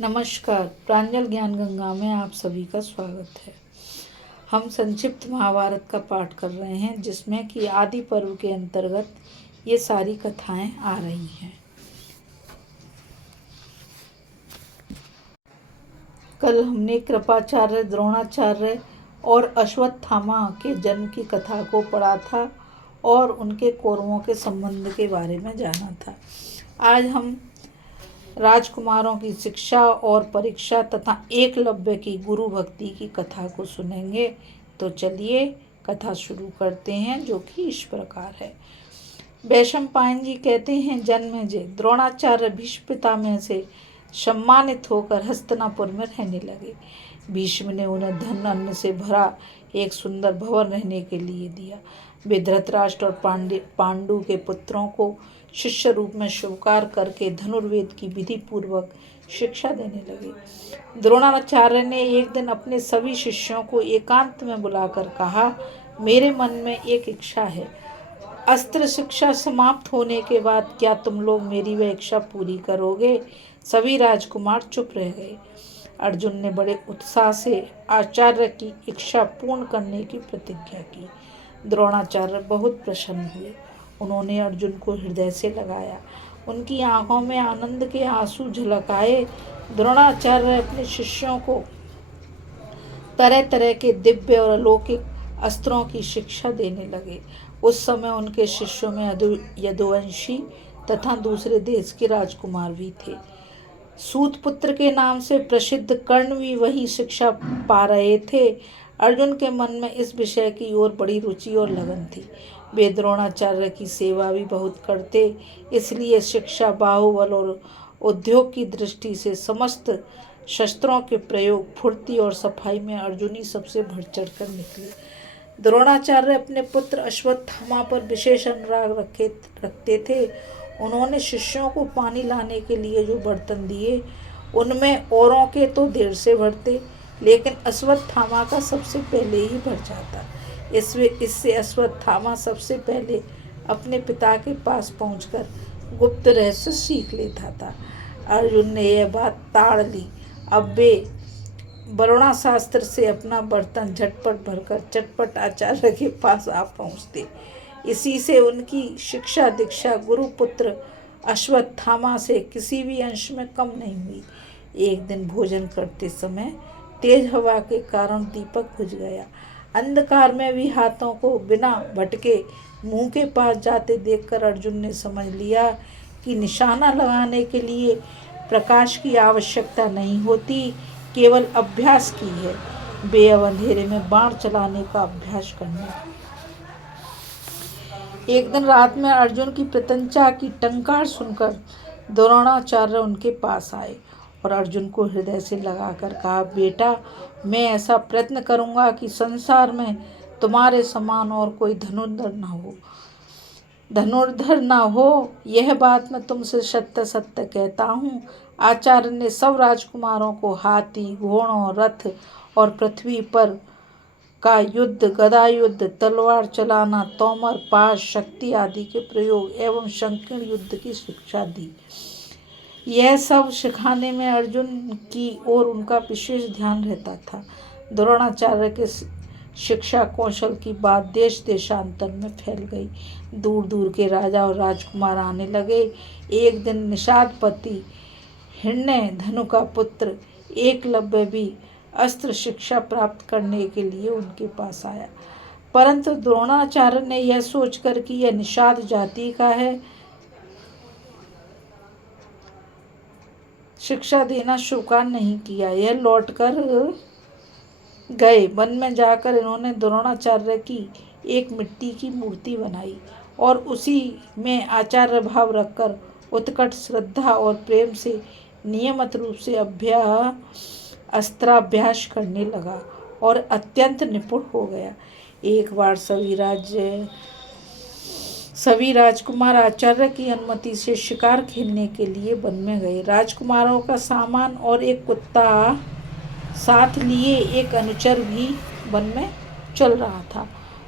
नमस्कार। प्रांजल ज्ञान गंगा में आप सभी का स्वागत है। हम संक्षिप्त महाभारत का पाठ कर रहे हैं, जिसमें कि आदि पर्व के अंतर्गत ये सारी कथाएं आ रही हैं। कल हमने कृपाचार्य, द्रोणाचार्य और अश्वत्थामा के जन्म की कथा को पढ़ा था और उनके कौरवों के संबंध के बारे में जाना था। आज हम राजकुमारों की शिक्षा और परीक्षा तथा एकलव्य की गुरु भक्ति की कथा को सुनेंगे। तो चलिए कथा शुरू करते हैं, जो कि इस प्रकार है। वैशंपायन जी कहते हैं, जन्मेजय द्रोणाचार्य भीष्म पितामह से सम्मानित होकर हस्तिनापुर में रहने लगे। भीष्म ने उन्हें धन अन्न से भरा एक सुंदर भवन रहने के लिए दिया। वे धृतराष्ट्र और पांडु के पुत्रों को शिष्य रूप में स्वीकार करके धनुर्वेद की विधि पूर्वक शिक्षा देने लगे। द्रोणाचार्य ने एक दिन अपने सभी शिष्यों को एकांत में बुलाकर कहा, मेरे मन में एक इच्छा है। अस्त्र शिक्षा समाप्त होने के बाद क्या तुम लोग मेरी वह इच्छा पूरी करोगे? सभी राजकुमार चुप रह गए। अर्जुन ने बड़े उत्साह से आचार्य की इच्छा पूर्ण करने की प्रतिज्ञा की। द्रोणाचार्य बहुत प्रसन्न हुए। उन्होंने अर्जुन को हृदय से लगाया। उनकी आंखों में आनंद के आंसू झलक आए। द्रोणाचार्य अपने शिष्यों को तरह तरह के दिव्य और अलौकिक अस्त्रों की शिक्षा देने लगे। उस समय उनके शिष्यों में यदुवंशी तथा दूसरे देश के राजकुमार भी थे। सूतपुत्र के नाम से प्रसिद्ध कर्ण भी वही शिक्षा पा रहे थे। अर्जुन के मन में इस विषय की ओर बड़ी रुचि और लगन थी। वे द्रोणाचार्य की सेवा भी बहुत करते, इसलिए शिक्षा, बाहुबल और उद्योग की दृष्टि से समस्त शस्त्रों के प्रयोग, फुर्ती और सफाई में अर्जुन ही सबसे बढ़ चढ़ कर निकले। द्रोणाचार्य अपने पुत्र अश्वत्थामा पर विशेष अनुराग रखते थे। उन्होंने शिष्यों को पानी लाने के लिए जो बर्तन दिए, उनमें औरों के तो देर से भरते, लेकिन अश्वत्थामा का सबसे पहले ही भर जाता। इससे अश्वत्थामा सबसे पहले अपने पिता के पास पहुंचकर गुप्त रहस्य सीख लेता था। अर्जुन ने यह बात ताड़ ली। अब वे वरुणाशास्त्र से अपना बर्तन झटपट भरकर चटपट आचार्य के पास आ पहुंचते। इसी से उनकी शिक्षा दीक्षा गुरुपुत्र अश्वत्थामा से किसी भी अंश में कम नहीं हुई। एक दिन भोजन करते समय तेज हवा के कारण दीपक बुझ गया। अंधकार में भी हाथों को बिना भटके मुंह के पास जाते देखकर अर्जुन ने समझ लिया कि निशाना लगाने के लिए प्रकाश की आवश्यकता नहीं होती, केवल अभ्यास की है। वे अब अंधेरे में बाण चलाने का अभ्यास करने। एक दिन रात में अर्जुन की प्रत्यंचा की टंकार सुनकर द्रोणाचार्य उनके पास आए और अर्जुन को हृदय से लगाकर कहा, बेटा, मैं ऐसा प्रयत्न करूंगा कि संसार में तुम्हारे समान और कोई धनुर्धर न हो। यह बात मैं तुमसे सत्य सत्य कहता हूँ। आचार्य ने सब राजकुमारों को हाथी, घोड़ों, रथ और पृथ्वी पर का युद्ध, गदा युद्ध, तलवार चलाना, तोमर, पाश, शक्ति आदि के प्रयोग एवं संकीर्ण युद्ध की शिक्षा दी। यह सब सिखाने में अर्जुन की ओर उनका विशेष ध्यान रहता था। द्रोणाचार्य के शिक्षा कौशल की बात देश देशांतर में फैल गई। दूर दूर के राजा और राजकुमार आने लगे। एक दिन निषादपति हिरण्य धनु का पुत्र एकलव्य भी अस्त्र शिक्षा प्राप्त करने के लिए उनके पास आया, परंतु द्रोणाचार्य ने यह सोचकर कि यह निषाद जाति का है, शिक्षा देना स्वीकार नहीं किया। यह लौटकर गए। वन में जाकर इन्होंने द्रोणाचार्य की एक मिट्टी की मूर्ति बनाई और उसी में आचार्य भाव रखकर उत्कट श्रद्धा और प्रेम से नियमित रूप से अस्त्राभ्यास करने लगा और अत्यंत निपुण हो गया। एक बार सभी राजकुमार आचार्य की अनुमति से शिकार खेलने के लिए वन में गए। राजकुमारों का सामान और एक कुत्ता साथ लिए एक अनुचर भी वन में चल रहा था।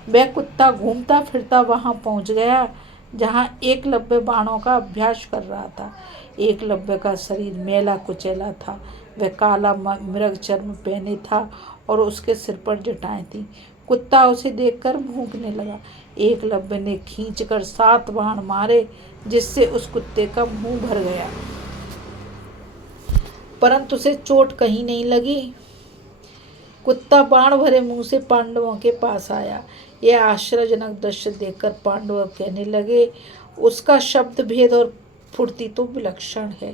वह कुत्ता घूमता फिरता वहां पहुंच गया। जहाँ एकलव्य बाणों का अभ्यास कर रहा था। एकलव्य का शरीर मैला कुचैला था। वह काला मृग चर्म पहने था और उसके सिर पर जटाएं थीं। कुत्ता उसे देखकर भौंकने लगा। एकलव्य ने खींचकर 7 बाण मारे, जिससे उस कुत्ते का मुंह भर गया, परंतु उसे चोट कहीं नहीं लगी। कुत्ता बाण भरे मुंह से पांडवों के पास आया। यह आश्चर्यजनक दृश्य देखकर पांडव कहने लगे, उसका शब्द भेद और फुर्ती तो विलक्षण है।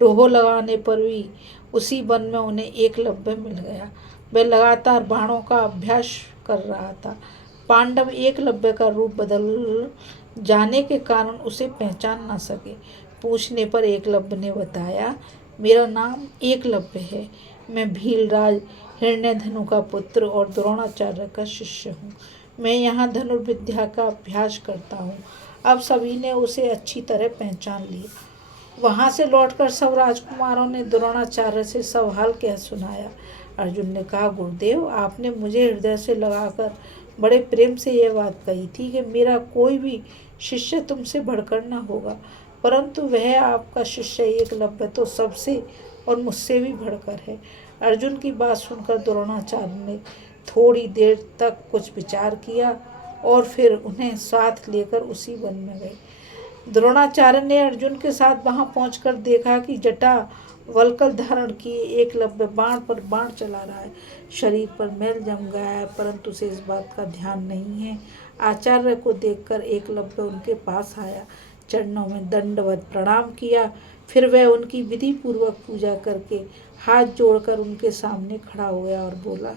टोह लगाने पर भी उसी वन में उन्हें एकलव्य मिल गया। वह लगातार बाणों का अभ्यास कर रहा था। पांडव एकलव्य का रूप बदल जाने के कारण उसे पहचान न सके। पूछने पर एकलव्य ने बताया, मेरा नाम एकलव्य है। मैं भीलराज हिरण्यधनु का पुत्र और द्रोणाचार्य का शिष्य हूँ। मैं यहाँ धनुर्विद्या का अभ्यास करता हूँ। अब सभी ने उसे अच्छी तरह पहचान लिया। वहाँ से लौटकर सब राजकुमारों ने द्रोणाचार्य से सब हाल कह सुनाया। अर्जुन ने कहा, गुरुदेव, आपने मुझे हृदय से लगाकर बड़े प्रेम से यह बात कही थी कि मेरा कोई भी शिष्य तुमसे बढ़कर न होगा, परंतु वह आपका शिष्य एकलव्य तो सबसे और मुझसे भी बढ़कर है। अर्जुन की बात सुनकर द्रोणाचार्य ने थोड़ी देर तक कुछ विचार किया और फिर उन्हें साथ लेकर उसी वन में गए। द्रोणाचार्य ने अर्जुन के साथ वहां पहुंचकर देखा कि जटा वल्कल धारण किए एकलव्य बाण पर बाण चला रहा है। शरीर पर मैल जम गया है, परंतु उसे इस बात का ध्यान नहीं है। आचार्य को देखकर एकलव्य उनके पास आया, चरणों में दंडवत प्रणाम किया। फिर वह उनकी विधि पूर्वक पूजा करके हाथ जोड़कर उनके सामने खड़ा हो गया और बोला,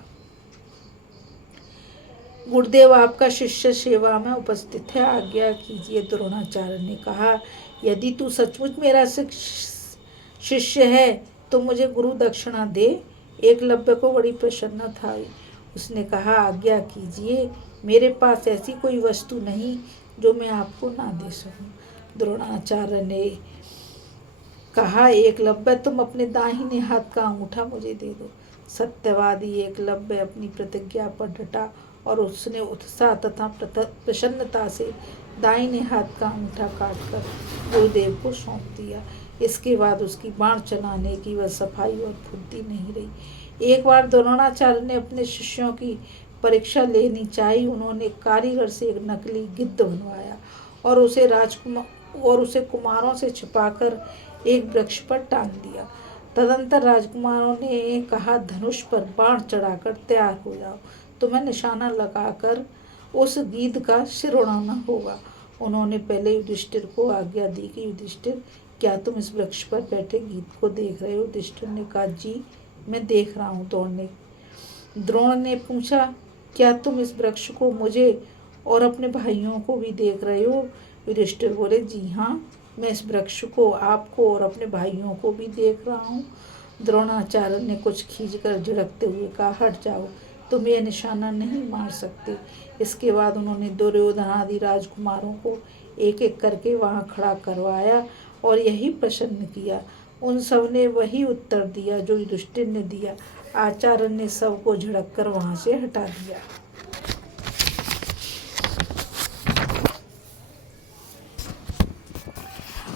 गुरुदेव, आपका शिष्य सेवा में उपस्थित है, आज्ञा कीजिए। द्रोणाचार्य ने कहा, यदि तू सचमुच मेरा शिष्य है तो मुझे गुरु दक्षिणा दे। एकलव्य को बड़ी प्रसन्नता हुई। उसने कहा, आज्ञा कीजिए, मेरे पास ऐसी कोई वस्तु नहीं जो मैं आपको ना दे सकूं। द्रोणाचार्य ने कहा, एकलव्य, तुम अपने दाहिने हाथ का अंगूठा मुझे दे दो। सत्यवादी एकलव्य अपनी प्रतिज्ञा पर डटा और उसने उत्साह तथा प्रसन्नता से दाहिने हाथ का अंगूठा काटकर गुरुदेव को सौंप दिया। इसके बाद उसकी बाण चलाने की वह सफाई और फुर्ती नहीं रही। एक बार द्रोणाचार्य ने अपने शिष्यों की परीक्षा लेनी चाहिए। उन्होंने कारीगर से एक नकली गिद्ध बनवाया और उसे कुमारों से छिपाकर एक वृक्ष पर टांग दिया। तदंतर राजकुमारों ने कहा, धनुष पर बाण चढ़ाकर तैयार हो जाओ, तुम्हें निशाना लगाकर उस गीध का सिर उड़ाना होगा। उन्होंने पहले युधिष्ठिर को आज्ञा दी कि युधिष्ठिर, क्या तुम इस वृक्ष पर बैठे गीध को देख रहे हो? युधिष्ठिर ने कहा, जी मैं देख रहा हूँ। द्रोण ने पूछा, क्या तुम इस वृक्ष को मुझे और अपने भाइयों को भी देख रहे हो? युधिष्ठिर बोले, जी हाँ, मैं इस वृक्ष को आपको और अपने भाइयों को भी देख रहा हूँ। द्रोणाचार्य ने कुछ खींचकर झिड़कते हुए कहा, हट जाओ, तुम यह निशाना नहीं मार सकते। इसके बाद उन्होंने दुर्योधन आदि राजकुमारों को एक एक करके वहां खड़ा करवाया और यही प्रश्न किया। उन सब ने वही उत्तर दिया जो युधिष्ठिर ने दिया। आचार्य ने सबको झिड़क कर वहां से हटा दिया।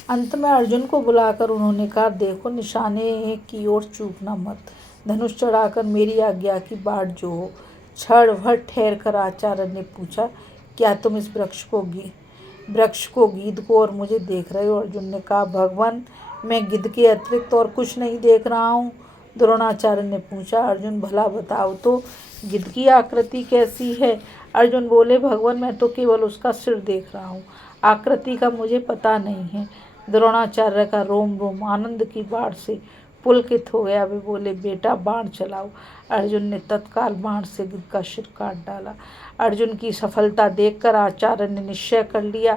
अंत में अर्जुन को बुलाकर उन्होंने कहा, देखो, निशाने की ओर चूकना मत। धनुष चढ़ाकर मेरी आज्ञा की बाट जो हो। क्षण भर ठहर कर आचार्य ने पूछा, क्या तुम इस वृक्ष को गीध को और मुझे देख रहे हो? अर्जुन ने कहा, भगवान, मैं गिद्ध के अतिरिक्त और कुछ नहीं देख रहा हूँ। द्रोणाचार्य ने पूछा, अर्जुन, भला बताओ तो गिद्ध की आकृति कैसी है? अर्जुन बोले, भगवान, मैं तो केवल उसका सिर देख रहा हूँ, आकृति का मुझे पता नहीं है। द्रोणाचार्य का रोम रोम आनंद की बाढ़ से पुलकित हो गया। वे बोले, बेटा, बाण चलाओ। अर्जुन ने तत्काल बाण से गिद्ध का सिर काट डाला। अर्जुन की सफलता देखकर आचार्य ने निश्चय कर लिया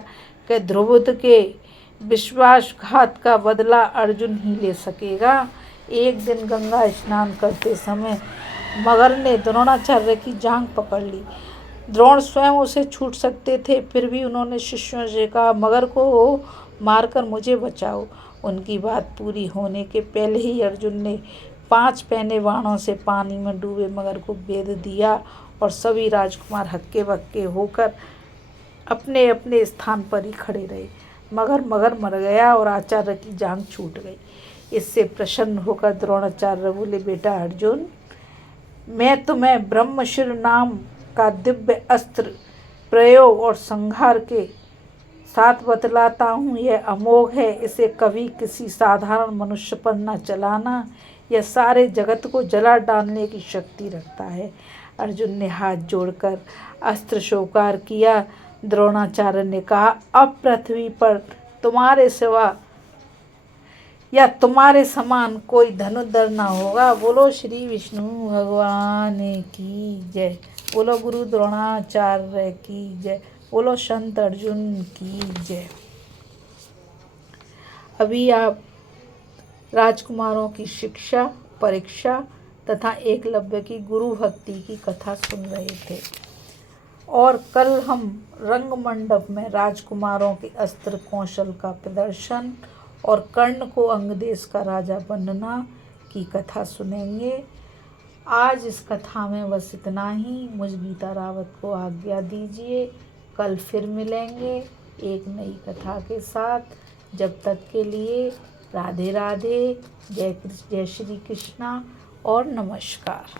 कि द्रुपद के विश्वासघात का बदला अर्जुन ही ले सकेगा। एक दिन गंगा स्नान करते समय मगर ने द्रोणाचार्य की जांघ पकड़ ली। द्रोण स्वयं उसे छूट सकते थे, फिर भी उन्होंने शिष्यों से कहा, मगर को मारकर मुझे बचाओ। उनकी बात पूरी होने के पहले ही अर्जुन ने 5 पैने बाणों से पानी में डूबे मगर को बेध दिया और सभी राजकुमार हक्के बक्के होकर अपने अपने स्थान पर ही खड़े रहे। मगर मर गया और आचार्य की जान छूट गई। इससे प्रसन्न होकर द्रोणाचार्य बोले, बेटा अर्जुन, मैं तुम्हें ब्रह्मशिर नाम का दिव्य अस्त्र प्रयोग और संहार के साथ बतलाता हूँ। यह अमोघ है, इसे कभी किसी साधारण मनुष्य पर न चलाना। यह सारे जगत को जला डालने की शक्ति रखता है। अर्जुन ने हाथ जोड़कर अस्त्र स्वीकार किया। द्रोणाचार्य ने कहा, अब पृथ्वी पर तुम्हारे सिवा या तुम्हारे समान कोई धनुर्धर न होगा। बोलो श्री विष्णु भगवान की जय। बोलो गुरु द्रोणाचार्य की जय। बोलो संत अर्जुन की जय। अभी आप राजकुमारों की शिक्षा, परीक्षा तथा एकलव्य की गुरु भक्ति की कथा सुन रहे थे और कल हम रंगमंडप में राजकुमारों के अस्त्र कौशल का प्रदर्शन और कर्ण को अंगदेश का राजा बनना की कथा सुनेंगे। आज इस कथा में बस इतना ही। मुझ गीता रावत को आज्ञा दीजिए। कल फिर मिलेंगे एक नई कथा के साथ। जब तक के लिए राधे राधे, जय श्री कृष्णा और नमस्कार।